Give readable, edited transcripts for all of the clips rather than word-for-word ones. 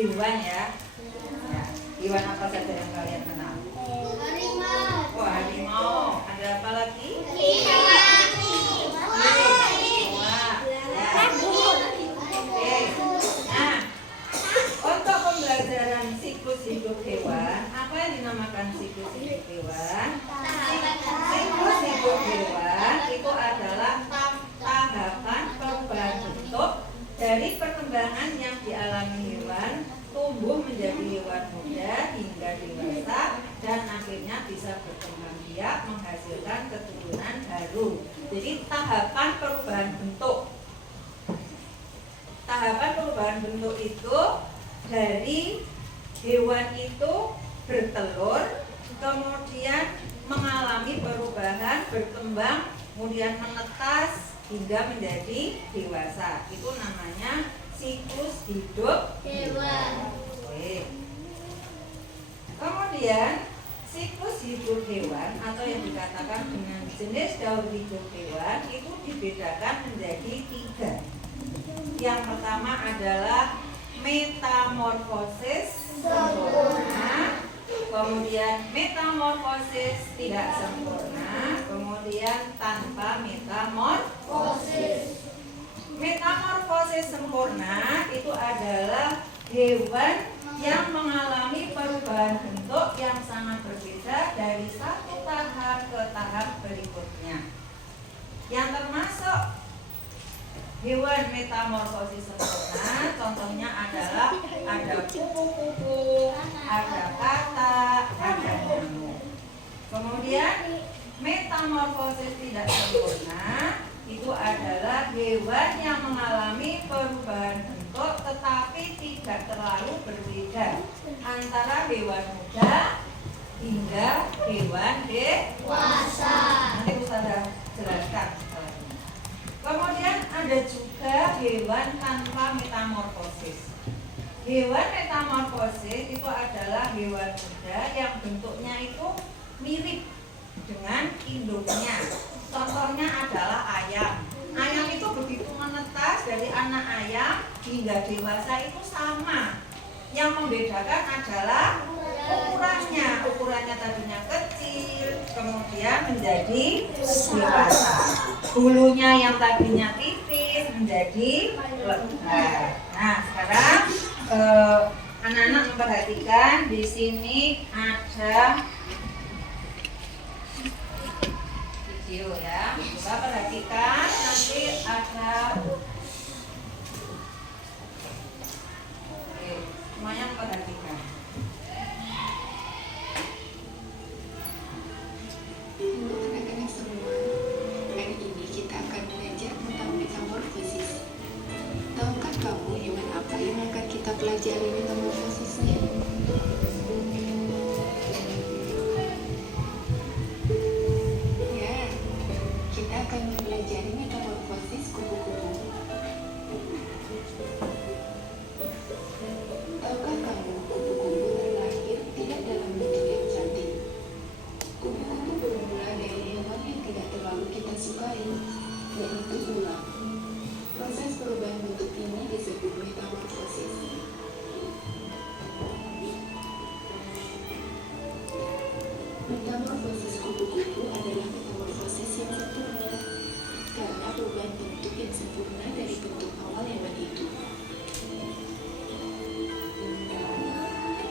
hewan ya. Ya, hewan apa saja yang kalian kenal? Harimau. Oh, harimau. Ada apa lagi? Oke. Nah, untuk pembelajaran siklus hidup hewan, apa yang dinamakan siklus hidup hewan? Siklus hidup hewan itu adalah tahapan perubahan bentuk dari perkembangan yang dialami hewan tumbuh menjadi hewan muda hingga dewasa dan akhirnya bisa berkembang biak menghasilkan keturunan baru. Jadi tahapan perubahan bentuk. Tahapan perubahan bentuk itu dari hewan itu bertelur, kemudian mengalami perubahan, berkembang, kemudian menetas hingga menjadi dewasa. Itu namanya siklus hidup Hewan. Oke. Kemudian siklus hidup hewan atau yang dikatakan dengan jenis daur hidup hewan itu dibedakan menjadi 3. Yang pertama adalah metamorfosis sempurna, kemudian metamorfosis tidak sempurna, kemudian tanpa metamorfosis. Metamorfosis sempurna itu adalah hewan yang mengalami perubahan bentuk yang sangat berbeda dari satu tahap ke tahap berikutnya. Yang termasuk hewan metamorfosis sempurna, contohnya adalah ada kupu-kupu, ada katak, ada nyamuk. Kemudian metamorfosis tidak sempurna itu adalah hewan yang mengalami perubahan bentuk tetapi tidak terlalu berbeda antara hewan muda hingga hewan dewasa. Nanti Ustazah jelaskan. Kemudian ada juga hewan tanpa metamorfosis. Hewan metamorfosis itu adalah hewan muda yang bentuknya itu mirip dengan induknya. Contohnya adalah ayam. Ayam itu begitu menetas dari anak ayam hingga dewasa itu sama. Yang membedakan adalah ukurannya. Ukurannya tadinya kecil, kemudian menjadi dewasa. Bulunya yang tadinya tipis menjadi lebar. Nah, sekarang anak-anak memperhatikan di sini ada video ya. Coba perhatikan, nanti ada semuanya memperhatikan. Anak-anak semua, hari ini kita akan belajar tentang metamorfosis. Tahukah kamu hewan apa yang akan kita pelajari metamorfosisnya? Ya, kita akan mempelajari metamorfosis kupu-kupu. Tahukah kamu kupu-kupu terlahir tidak dalam bentuk yang cantik? Kupu-kupu bermula dari hewan yang tidak terlalu kita sukai, yaitu ular. Proses perubahan bentuk ini disebut metamorfosis. Metamorfosis kupu-kupu adalah metamorfosis yang sempurna, karena perubahan bentuk yang sempurna dari bentuk awal hewan itu.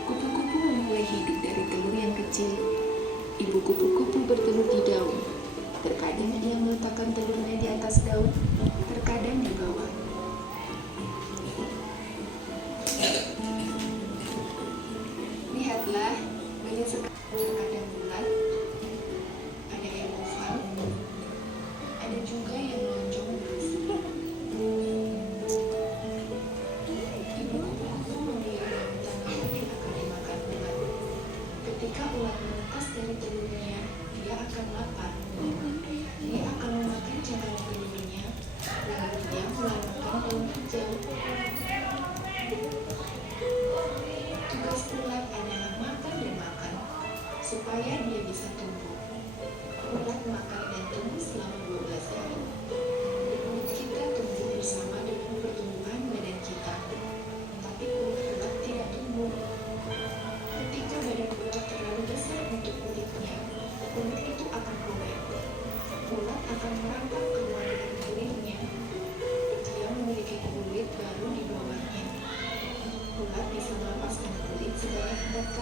Kupu-kupu memulai hidup dari telur yang kecil. Ibu kupu-kupu bertelur di daun. Terkadang dia meletakkan telurnya di atas daun, terkadang di bawah. Lihatlah, banyak sekali. Terkadang bulat, ada yang oval, ada juga yang lonjong lurus. Ibu kupu-kupu memelihara tanaman yang akan dimakan ulat. Ketika ulat menetas dari telurnya, dia akan lapar. Dia akan memakan cangkang telurnya, lalu dia mulai makan daun hijau. Tugas ulat adalah makan dan makan, supaya dia bisa tumbuh. Ulat makan dan tumbuh selama 12 hari. Kulit kita tumbuh bersama dengan pertumbuhan badan kita, tapi kulit ulat tidak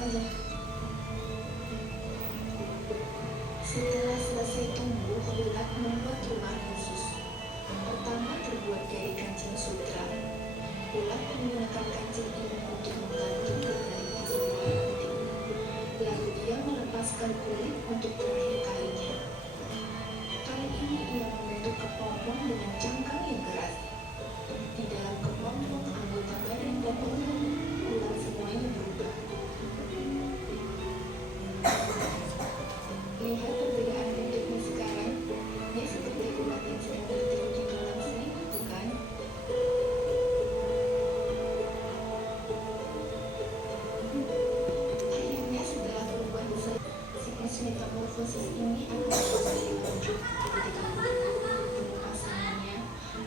saja. Setelah selesai tumbuh, ulat membuat rumah khusus. Pertama terbuat dari kancing sutra. Ulat menggunakan kancing ini untuk menggantung beberapa sebuah ranting. Lalu ia melepaskan kulit untuk terakhir kalinya. Kali ini ia membentuk kepompong dengan cangkang yang keras. Di dalam kepompong anggota badan dan ulat semuanya berubah. Lihat perbedaan bentuknya sekarang. Dia seperti ulat yang sedang bertelur di dalam selimut, bukan? Akhirnya setelah berubah besar, siklus metamorfosis ini akan kembali lanjut ketika bertemu pasangannya,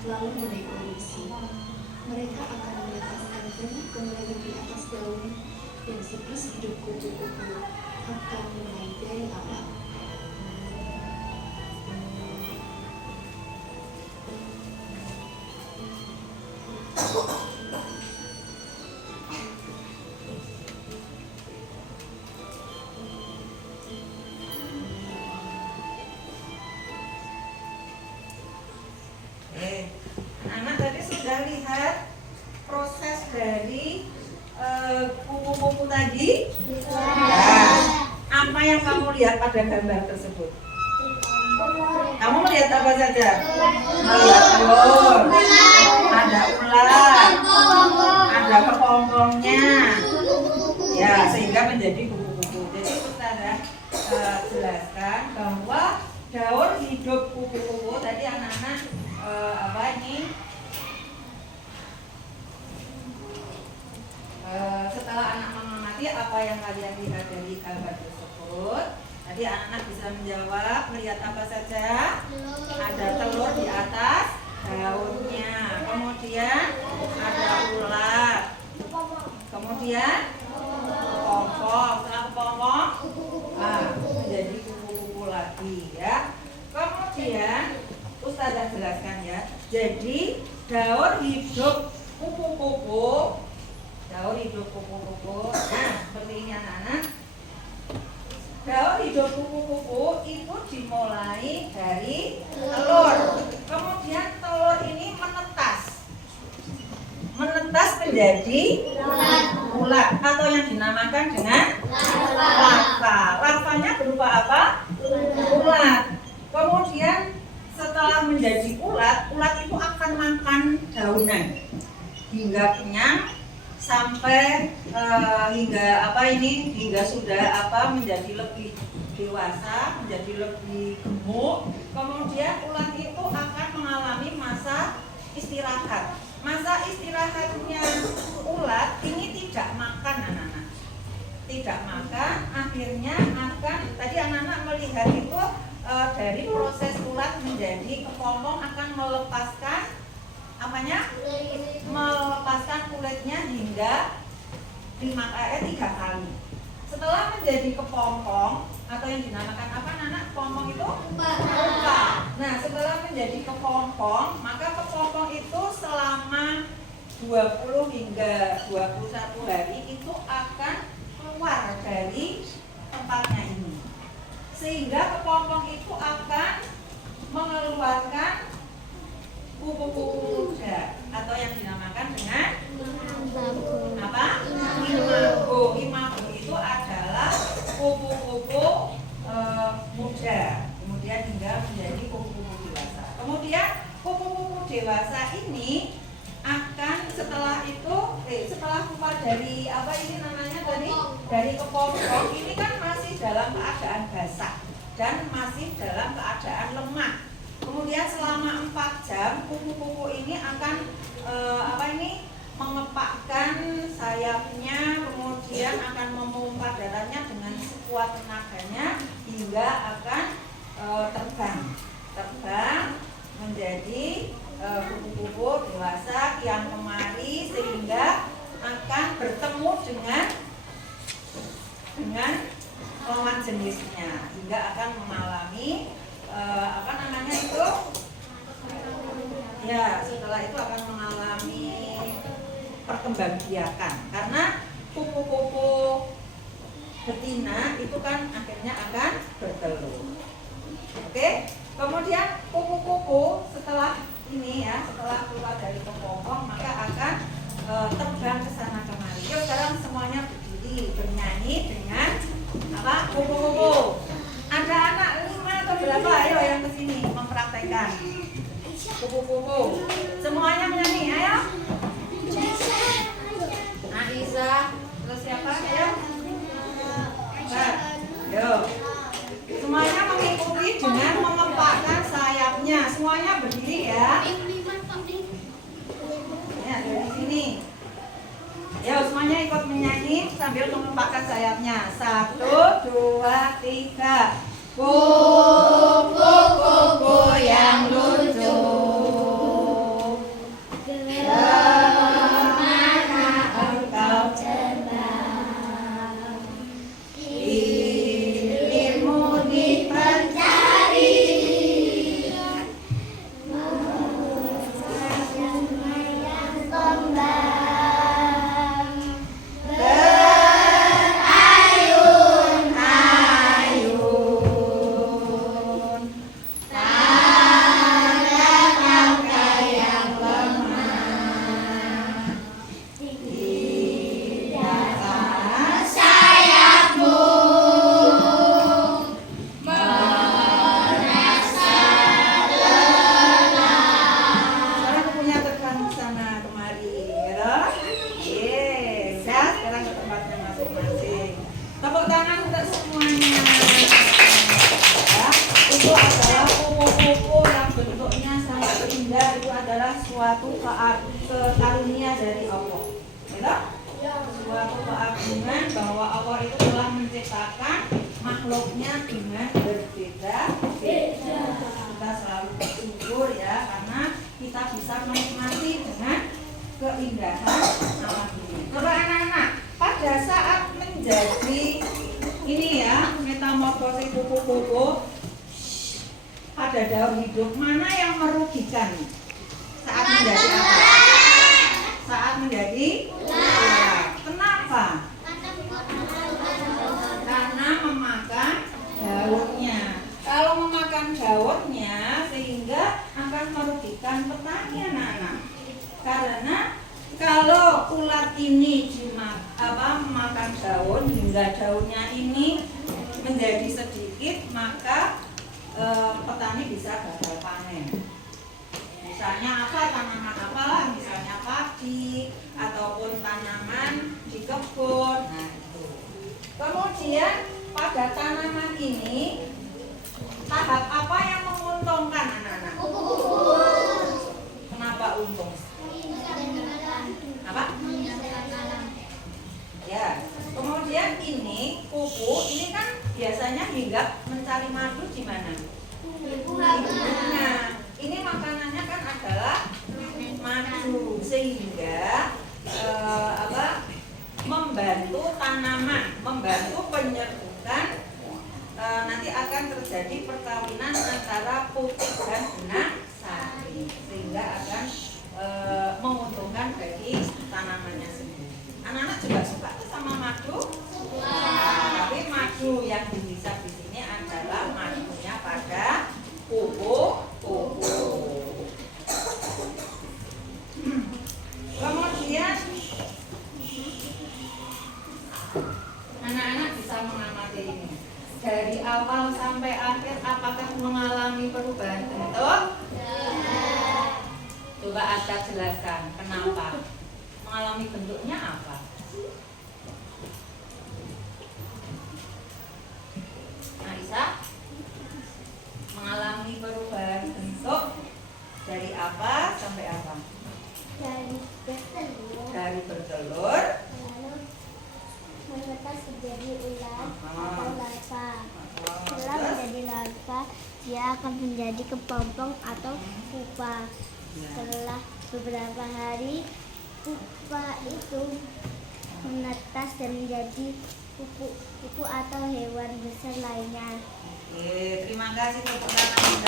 lalu mereproduksi. Mereka akan melepaskan benih kembali di atas daun, dan siklus hidup kupu-kupu akan mulai dari awal. Anak tadi sudah lihat proses dari kupu-kupu tadi? Ya. Apa yang kamu lihat pada gambar tersebut? Kamu melihat apa saja? Melihat telur, ada ulat, ada kepompongnya, ya sehingga menjadi kupu-kupu. Jadi Ustazah jelaskan bahwa daur hidup kupu-kupu tadi anak-anak apa ini? Setelah anak mengamati apa yang kalian lihat dari gambar tersebut, tadi anak-anak bisa menjawab melihat apa saja? Ada telur di atas daunnya, kemudian ada ulat, kemudian kepompong, setelah kepompong menjadi kupu-kupu lagi ya. Kemudian Ustazah jelaskan ya. Jadi daur hidup kupu-kupu, daur hidup kupu-kupu. Nah, seperti ini anak-anak. Daur hidup kupu-kupu itu dimulai dari telur. Kemudian telur ini menetas menjadi ulat atau yang dinamakan dengan larva. Larvanya berupa apa? Ulat. Kemudian setelah menjadi ulat, ulat itu akan makan daunan hingga kenyang sampai hingga sudah menjadi lebih dewasa, menjadi lebih gemuk. Kemudian ulat itu akan mengalami masa istirahat. Masa istirahatnya ulat ini tidak makan anak-anak, tidak makan. Akhirnya akan tadi anak-anak melihat itu dari proses ulat menjadi kepompong akan melepaskan melepaskan kulitnya hingga 3 kali. Setelah menjadi kepompong atau yang dinamakan apa anak? Kepompong itu? Pupa. Nah, setelah menjadi kepompong, maka kepompong itu selama 20 hingga 21 hari itu akan keluar dari tempatnya ini. Sehingga kepompong itu akan mengeluarkan kupu-kupu muda atau yang dinamakan dengan apa? Imago. Imago itu adalah kupu-kupu muda. Kemudian hingga menjadi kupu-kupu dewasa. Kemudian kupu-kupu dewasa ini akan setelah keluar dari apa ini namanya tadi? Dari kepompong ini kan masih dalam keadaan basah dan masih dalam keadaan lemah. Kemudian selama 4 jam kupu-kupu ini akan mengepakkan sayapnya, kemudian akan memompa darahnya dengan sekuat tenaganya hingga akan terbang menjadi kupu-kupu dewasa yang kemari sehingga akan bertemu dengan lawan jenisnya hingga akan mengalami setelah itu akan mengalami perkembangbiakan karena kupu-kupu betina itu kan akhirnya akan bertelur. Oke, kemudian kupu-kupu setelah ini ya, setelah keluar dari kepompong maka akan terbang ke sana kemari. Yuk sekarang semuanya berdiri bernyanyi dengan apa? Kupu-kupu. Ada anak 5 atau berapa? Ayo yang kesini mempraktekkan kupu-kupu. Semuanya menyanyi, ayo. Aisyah, terus siapa? Ayo. Yuk. Semuanya mengikuti dengan mengepakkan sayapnya. Semuanya berdiri ya. Ya, dari sini. Yo, semuanya ikut menyanyi sambil mengepakkan sayapnya. 1, 2, 3. Kupu-kupu yang lucu. Kemana engkau terbang? Dirimu dipelajari. Suatu karunia dari Allah, ya? Suatu keagungan bahwa Allah itu telah menciptakan makhluknya dengan berbeda-beda. Kita selalu bersyukur ya, karena kita bisa menikmati dengan keindahan alam ini. Coba anak-anak, pada saat menjadi ini ya, metamorfosis kupu-kupu pada daur hidup, mana yang merugikan? Saat menjadi apa? Saat menjadi ular. Kenapa? Karena memakan daunnya. Kalau memakan daunnya sehingga akan merugikan petani anak-anak. Karena kalau ulat ini memakan daun hingga daunnya ini menjadi sedikit, maka petani bisa gagal panen. Misalnya apa, tanaman apalah, misalnya padi ataupun tanaman di kebun. Nah, itu. Kemudian pada tanaman ini tahap apa yang menguntungkan anak-anak? Kenapa untung? Apa? Ya. Kemudian ini kupu, ini kan biasanya hinggap mencari madu di mana? Di bunga. Ini makanannya kan adalah madu, sehingga membantu tanaman, membantu penyerbukan. Nanti akan terjadi perkawinan antara putih dan benang sari, sehingga akan menguntungkan bagi tanamannya sendiri. Anak-anak juga suka sama madu, tapi madu yang dihisap di sini adalah madunya pada kupu. Kemudian anak-anak bisa mengamati ini dari awal sampai akhir, apakah mengalami perubahan bentuk? Coba Atta jelaskan kenapa mengalami bentuknya apa? Aisyah, mengalami perubahan bentuk dari apa sampai apa? Dari bertelur lalu menetas menjadi ular atau larva. Setelah menjadi larva, dia akan menjadi kepompong atau pupa. Setelah beberapa hari, pupa itu menetas dan menjadi kupu atau hewan besar lainnya. Oke, terima kasih tepuk tangan.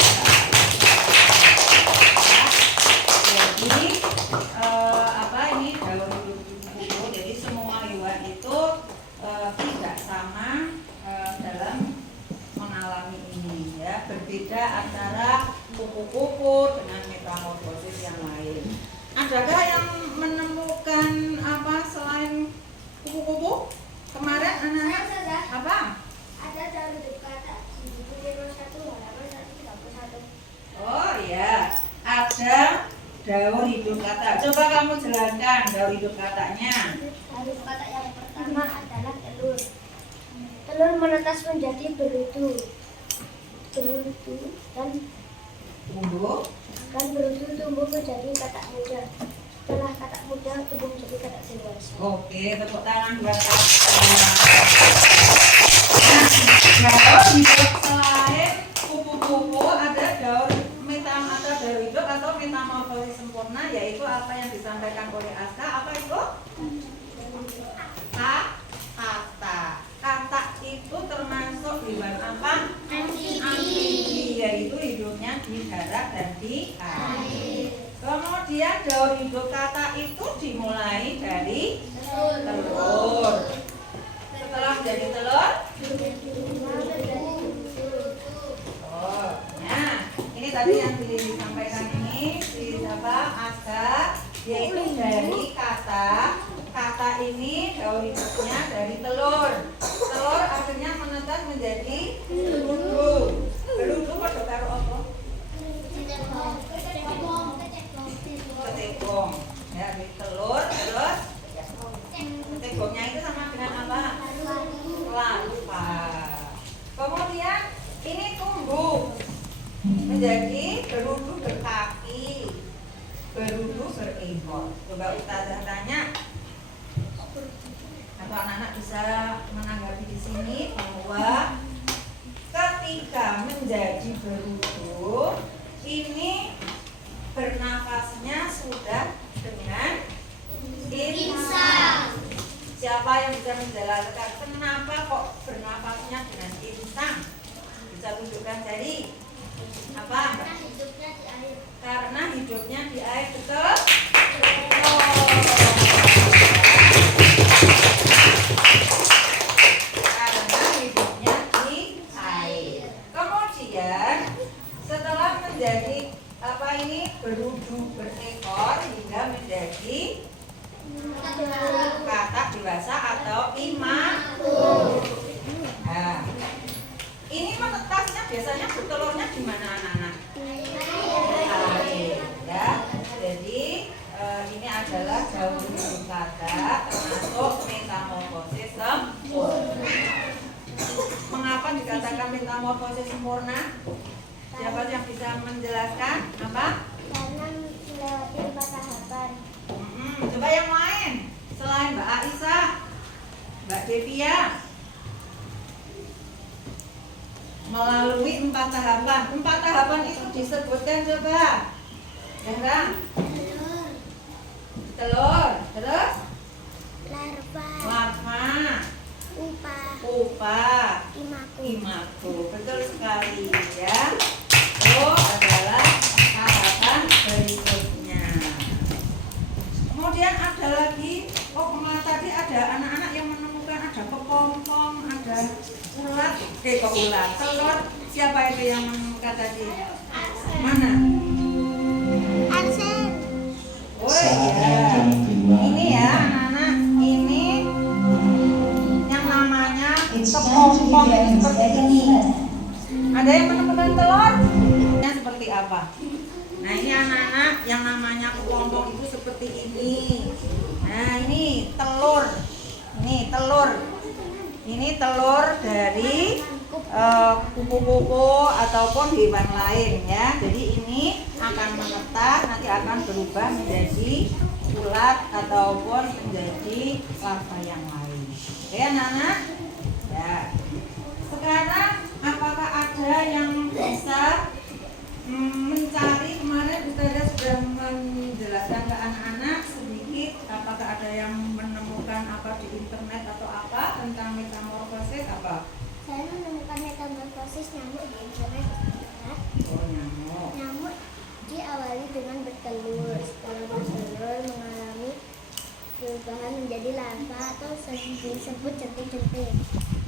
Jadi ini daur hidup kupu. Jadi semua hewan itu tidak sama beda antara kupu-kupu dengan metamorfosis yang lain. Adakah yang menemukan apa selain kupu-kupu? Kemarin anak-anak apa? Ada dalam kata 131 Oh ya, ada daur hidup kata. Coba kamu jelaskan daur hidup katanya. Daur kata yang pertama adalah telur. Telur menetas menjadi berutu dan Tumbuh. berutu tumbuh menjadi katak muda. Setelah katak muda tumbuh menjadi katak dewasa. Oke, tepuk tangan buat kakak. Nah, daur hidup selain kupu-kupu ada daur atau daur hidup atau metamorfosis sempurna, yaitu apa yang disampaikan oleh Aska. Apa itu? Kata itu termasuk hewan apa? Amfibi, yaitu hidupnya di darat dan di air. Kemudian daur hidup kata itu dimulai dari telur. Setelah jadi telur, nah ini tadi yang disampaikan ini si Aska, yaitu dari kata ini daur hidupnya dari telur. Telur akhirnya menetas menjadi berudu pada karo apa? Ketepung. Ya, dari telur terus ketepungnya itu sama dengan apa? Larva. Kemudian ini tumbuh menjadi berudu berkaki, berudu berekor. Coba Ustazah tanya, atau anak-anak bisa menanggapi di sini bahwa ketika menjadi berudu ini bernafasnya sudah dengan insang. Siapa yang bisa menjelaskan kenapa kok bernafasnya dengan insang? Bisa tunjukkan jadi apa? Karena hidupnya di air, betul? Karena hidupnya di air. Kemudian setelah menjadi apa ini berudu berekor hingga menjadi katak dewasa atau imatur. Nah, ini menetasnya biasanya bertelurnya di mana anak-anak? Air, ya. Jadi ini adalah daur hidup kata termasuk metamorfosis sempurna. Mengapa dikatakan metamorfosis sempurna? Siapa yang bisa menjelaskan? Apa? Karena melewati 4 tahapan. Coba yang lain selain Mbak Aisyah, Mbak Devia. Melalui 4 tahapan. 4 tahapan itu disebutkan coba. Dengar? Telur, terus larva, pupa, imago. Betul sekali ya. Itu adalah tahapan berikutnya. Kemudian ada lagi, tadi ada anak-anak yang menemukan ada kepompong, ada ulat, ulat, telur. Siapa itu yang menemukan tadi? Mana? Arsen. Oh iya. Ini ya anak-anak, ini yang namanya kepompong seperti ini. Ada yang menemukan telur? Seperti apa? Nah ini anak-anak yang namanya kepompong itu seperti ini. Nah ini telur. Ini telur dari kupu-kupu ataupun hewan lain ya. Jadi ini akan menetas, nanti akan berubah menjadi ulat ataupun menjadi larva yang lain. Oke anak-anak? Ya. Sekarang apakah ada yang bisa mencari? Kemarin Ustazah sudah menjelaskan ke anak-anak sedikit, apakah ada yang menemukan apa di internet atau apa tentang metamorfosis apa? Saya menemukan metamorfosis nyamuk di internet. Oh nyamuk. Nyamuk diawali dengan bertelur. Setelah bertelur mengalami perubahan menjadi larva atau disebut jentik-jentik.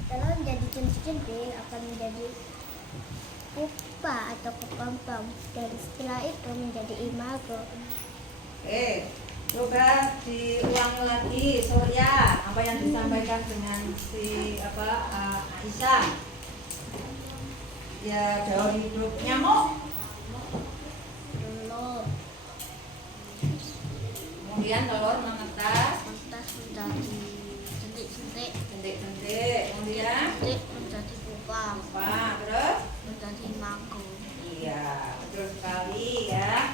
Setelah menjadi jentik-jentik akan menjadi pupa atau kepompong, dan setelah itu menjadi imago. Oke, coba diulang lagi Surya, apa yang disampaikan dengan si Aisyah. Ya, daun hidup nyamuk. Telur Kemudian telur menetas, menjadi sentik-sentik, kemudian menjadi pupa, terus menjadi imago. iya, betul sekali ya.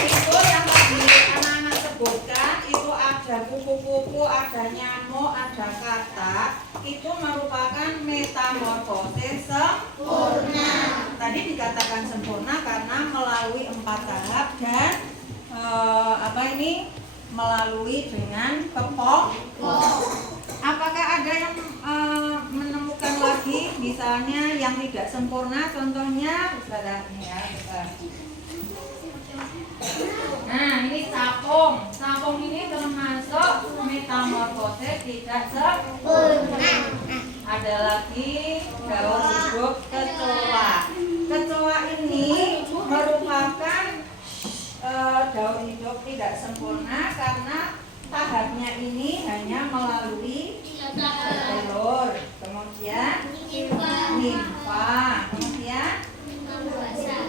Itu yang tadi anak-anak sebutkan, itu ada kupu-kupu, ada nyamuk, ada katak, itu merupakan metamorfosis sempurna. Tadi dikatakan sempurna karena melalui 4 tahap dan melalui dengan kepong. Apakah ada yang menemukan lagi misalnya yang tidak sempurna? Contohnya Ustazah ini ya. Nah, ini sapong. Sapong ini termasuk metamorfosis tidak sempurna. Ada lagi daun hidup kecoa. Kecoa ini merupakan daun hidup tidak sempurna karena tahapnya ini hanya melalui telur, kemudian nimfa, kemudian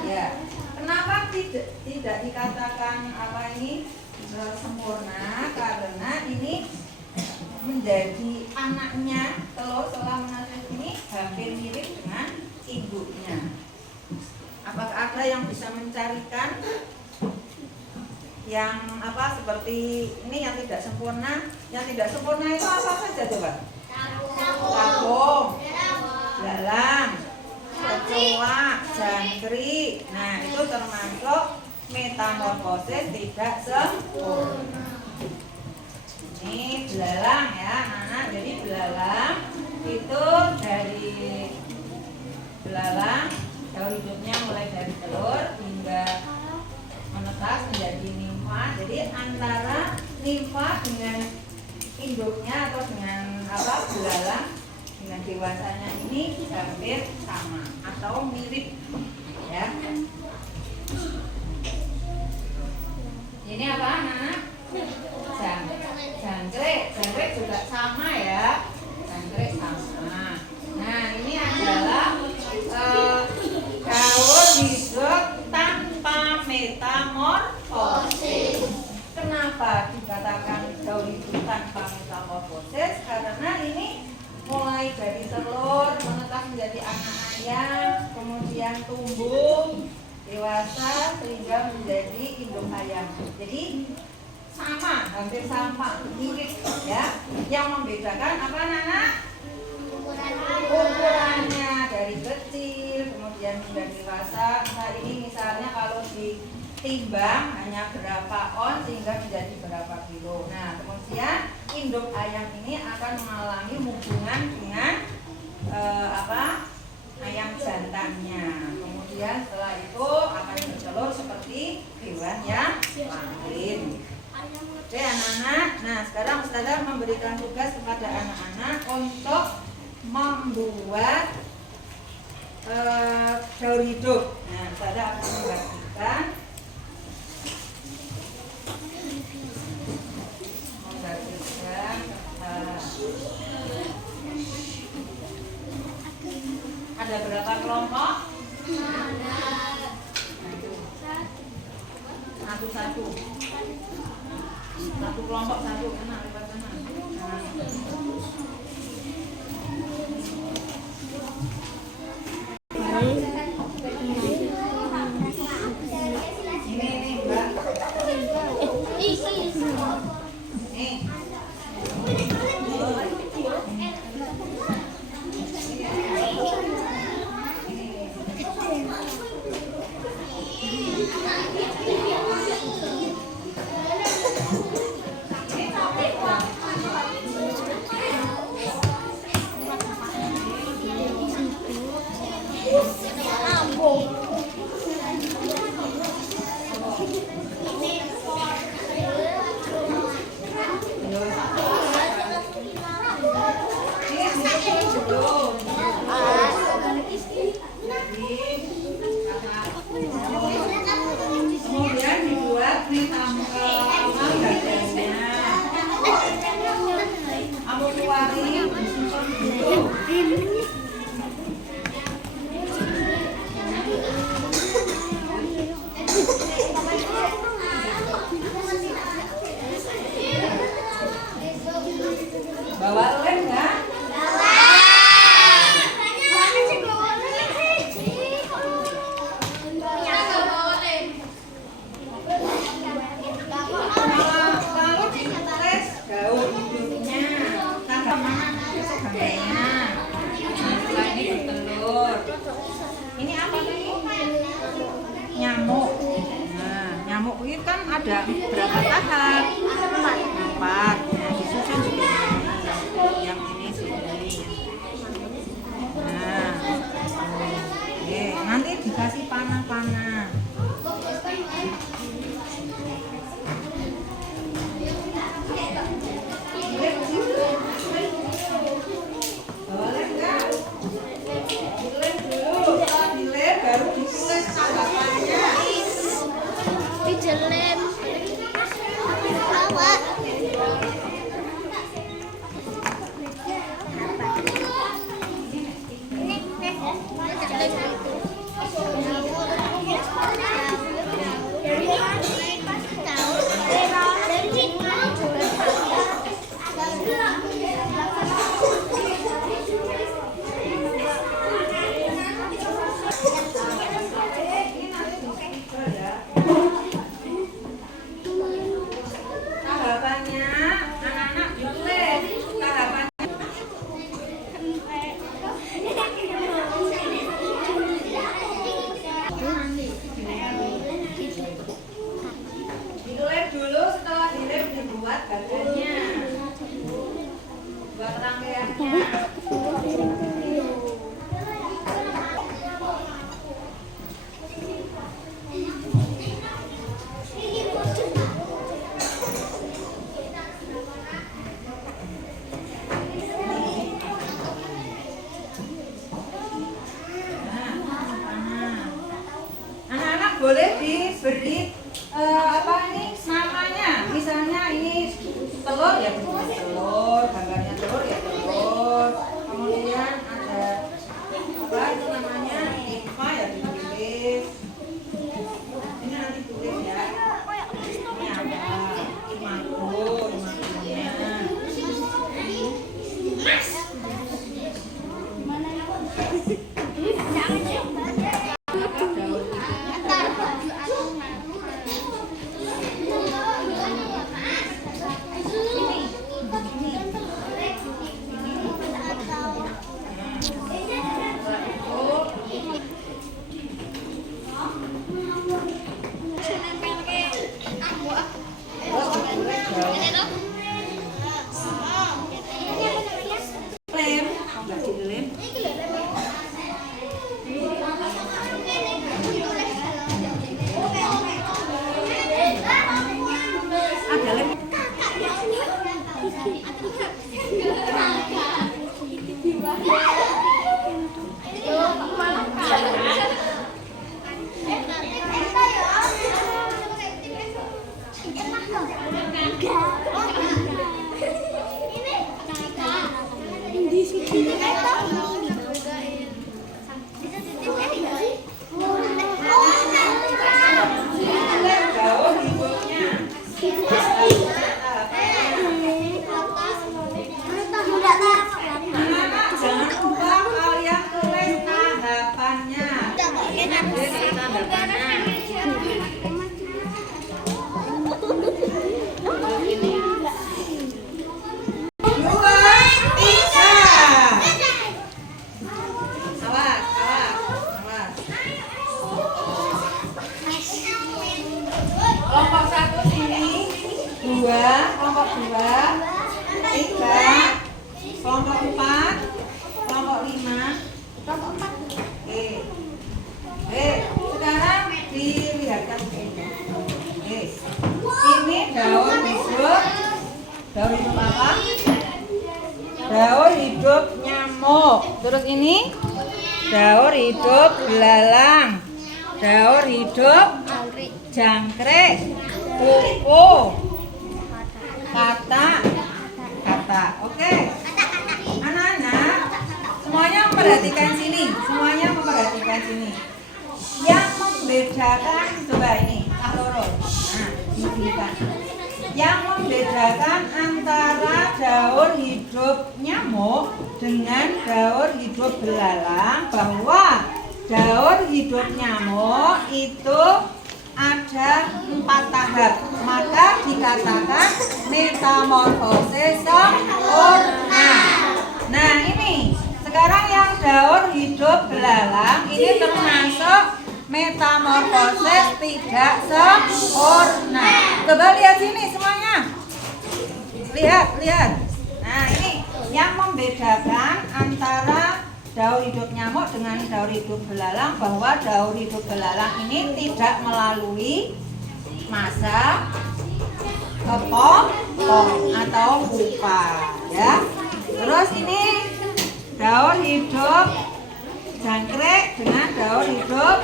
ya. Kenapa tidak dikatakan sempurna? Karena ini menjadi anaknya, telur setelah menetas ini hampir mirip dengan induknya. Apakah ada yang bisa mencarikan yang seperti ini yang tidak sempurna? Yang tidak sempurna itu apa saja coba? Kapung, belalang, kecoa, jangkrik. Nah, itu termasuk metamorfosis tidak sempurna. Ini belalang ya, anak. Jadi belalang itu dari belalang daun hidupnya mulai dari telur hingga menetas menjadi nimfa. Jadi antara nimfa dengan induknya atau dengan belalang dengan dewasanya ini hampir sama atau mirip ya. Ini apa anak? Jangkrik juga sama ya. Jangkrik sama. Nah, ini adalah daun hidup tanpa metamorfosis. Kenapa dikatakan daun hidup tanpa metamorfosis? Karena ini mulai dari telur menetas menjadi anak ayam, kemudian tumbuh dewasa sehingga menjadi induk ayam. Jadi sama, hampir sama, mirip ya. Yang membedakan apa Nana? Ukurannya dari kecil kemudian hingga dewasa. Nah, ini misalnya kalau ditimbang hanya berapa on sehingga menjadi berapa kilo. Nah, kemudian induk ayam ini akan mengalami hubungan dengan ayam jantannya. Kemudian setelah itu akan bertelur seperti hewan yang lain. Oke anak-anak, nah sekarang Ustazah memberikan tugas kepada anak-anak untuk membuat daun hidup. Nah, Ustazah akan membagikan ada berapa kelompok? Satu-satu. Satu kelompok satu, enak lewat sana. Ini Mbak. Nih. Kemudian dibuat nih amang dadanya. Kamu keluarin, disusun dulu. Bawa lem nggak? Kalau ditulis daun hidungnya, kagak mana besok gambarnya. Setelah ini bertelur. Ini apa nih? Nyamuk. Nah, nyamuk ini kan ada berapa tahap? 4. Nah, disusun segini. Yang ini sini. Nah, oke. Nanti dikasih panah-panah. Boleh nggak? Dilem dulu. Setelah dilem baru ditulis tanggapannya. Dijelem. Awak. Tahapannya, anak-anak ditulis tahapannya. Dilem dulu, setelah dilem dibuat badannya. Buat rangkaiannya. Anak-anak boleh diberi apa ini namanya, misalnya ini telur ya diberi telur, gambarnya telur ya telur, kemudian ada apa itu namanya IPA ya ditulis, ini nanti tulis ya, ini apa, imagonya. Lem, nggak dilem. Ada lem. Daun hidungnya. Anak-anak jangan lupa kalian tulis tahapannya. Tulis tahapannya. Kelompok 1 sini, 2, kelompok 2, 3, kelompok 4, kelompok 5, kelompok 4. Sekarang dilihatkan ini. Ini daun hidup. Daun hidup apa? Daun hidup nyamuk. Terus ini daur hidup belalang, daur hidup Anggrek. jangkrik, kuku, kata, kata. Oke. Anak-anak, semuanya memperhatikan sini. Semuanya memperhatikan sini. Yang membedakan, coba ini, Kak Loro. Nah, dibelikan. Yang membedakan antara daur hidup nyamuk dengan daur hidup belalang bahwa daur hidup nyamuk itu ada 4 tahap, maka dikatakan metamorfosis sempurna. Nah ini sekarang yang daur hidup belalang ini termasuk metamorfosis tidak sempurna. Coba lihat sini semuanya, lihat. Nah ini yang membedakan antara daur hidup nyamuk dengan daur hidup belalang bahwa daur hidup belalang ini tidak melalui masa kepotong atau pupa ya. Terus ini daur hidup jangkrik dengan daur hidup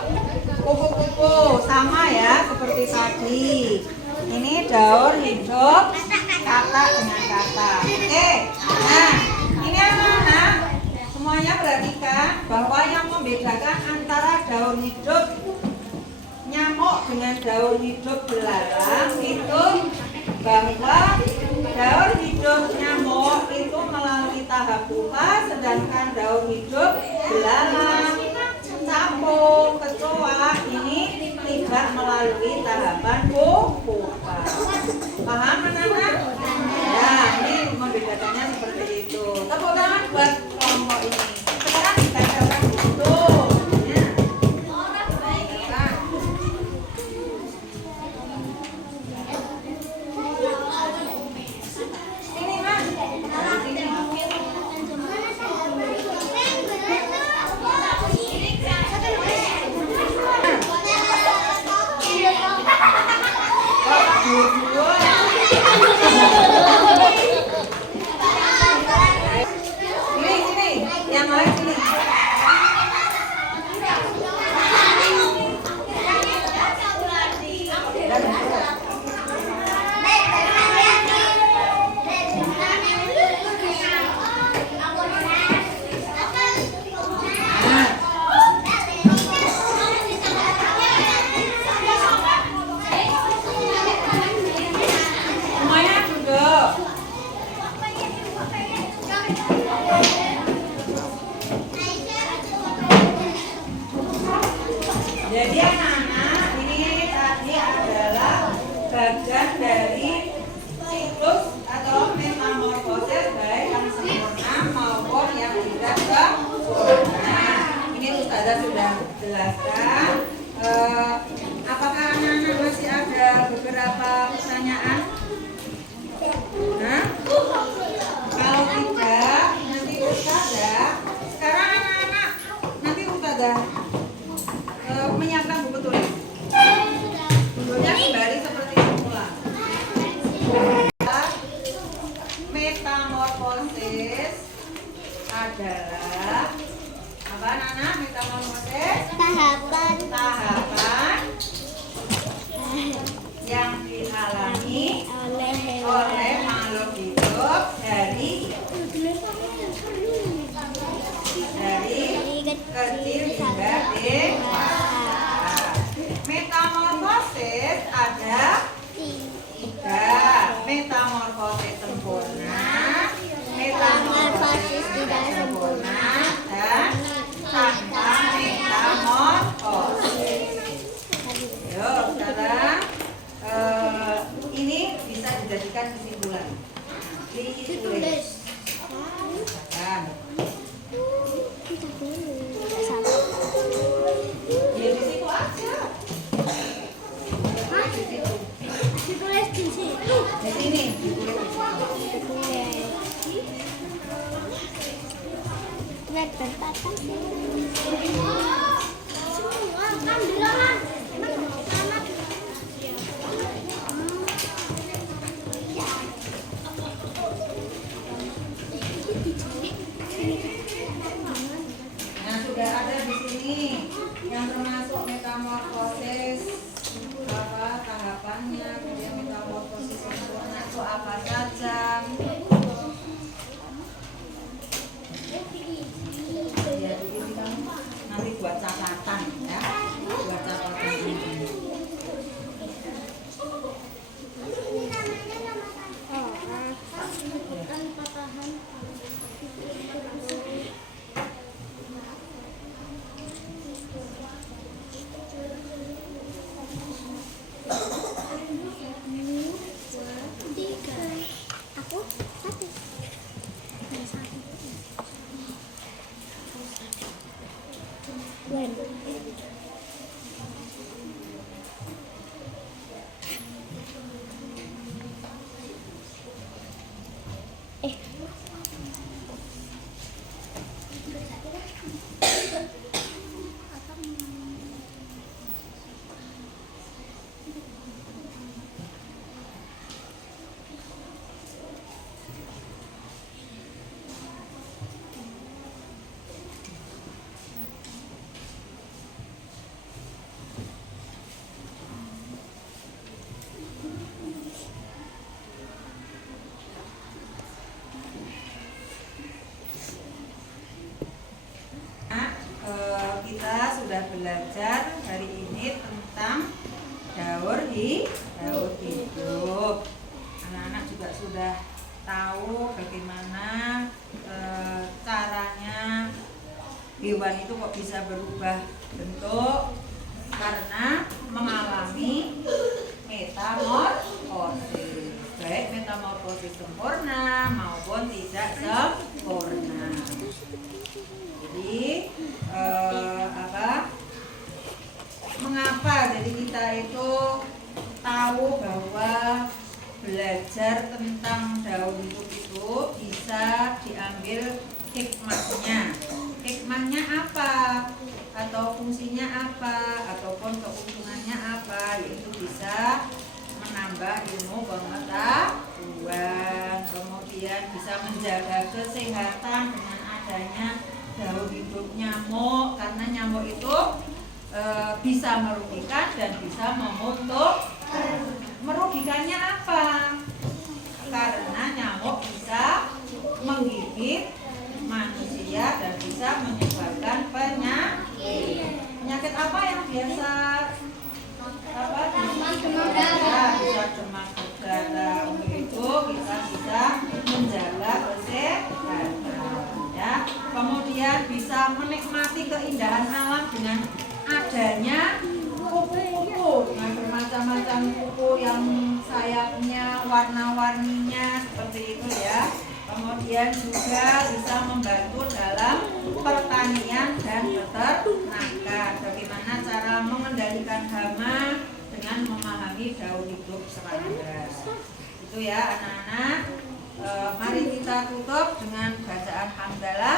kupu-kupu sama ya seperti tadi. Ini daur hidup kata dengan kata. Oke. Nah, ini anak-anak semuanya perhatikan bahwa yang membedakan antara daur hidup nyamuk dengan daur hidup belalang itu bahwa daur hidup nyamuk itu melalui tahap pupa, sedangkan daur hidup belalang, capung, kecoa ini tidak melalui tahapan pupa. Paham anak-anak? Nah, ini membedakannya seperti itu. Tepuk tangan buat kelompok ini. Sekarang kita coba dulu. Ya. Sini Mas. Sini. Sini, yang lain sini. Semuanya duduk. Jadi anak-anak ini tadi adalah bagian dari siklus atau metamorfosis baik yang sempurna maupun yang tidak sempurna. Ini Ustazah sudah jelaskan. Apakah anak-anak masih ada beberapa pertanyaan? Hah? Kalau tidak, nanti Ustazah. Sekarang anak-anak, nanti Ustazah menyiapkan buku tulis. Bukunya kembali seperti semula. Metamorfosis adalah apa anak-anak? Metamorfosis tahapan yang dialami oleh makhluk hidup dari kecil hingga dewasa. Metamorfosis ada 3. Metamorfosis sempurna, metamorfosis tidak sempurna, dan tanpa metamorfosis. Yuk sekarang ini bisa dijadikan kesimpulan. Ditulis. Nah, ya di situ aja. Ditulis di situ. Di sini ditulis. Berat bertata. Nah, sudah ada di sini yang termasuk metamorfosis, tahapannya, kemudian metamorfosis sempurna itu apa saja. Ya, begini kamu nanti buat catatan ya, buat catatan ini. Aku satu. When? Kita sudah belajar hari ini tentang daur hidup. Anak-anak juga sudah tahu bagaimana caranya hewan itu kok bisa berubah bentuk karena mengalami metamorfosis, baik metamorfosis sempurna maupun tidak sempurna. Jadi mengapa jadi kita itu tahu bahwa belajar tentang daur hidup itu bisa diambil hikmahnya. Hikmahnya apa? Atau fungsinya apa? Ataupun keuntungannya apa? Yaitu bisa menambah ilmu pengetahuan, kemudian bisa menjaga kesehatan dengan adanya daur hidup nyamuk, karena nyamuk itu bisa merugikan dan bisa menguntungkan. Merugikannya apa? Karena nyamuk bisa menggigit manusia dan bisa menyebabkan penyakit. Penyakit apa yang biasa? Bisa demam berdarah. Untuk itu kita bisa menjaga kesehatan. Ya. Kemudian bisa menikmati keindahan alam dengan adanya kupu-kupu dengan bermacam-macam kupu yang sayapnya warna-warninya seperti itu ya. Kemudian juga bisa membantu dalam pertanian dan peternakan. Bagaimana cara mengendalikan hama dengan memahami daur hidup serangga. Itu ya anak-anak. Mari kita tutup dengan bacaan hamdalah.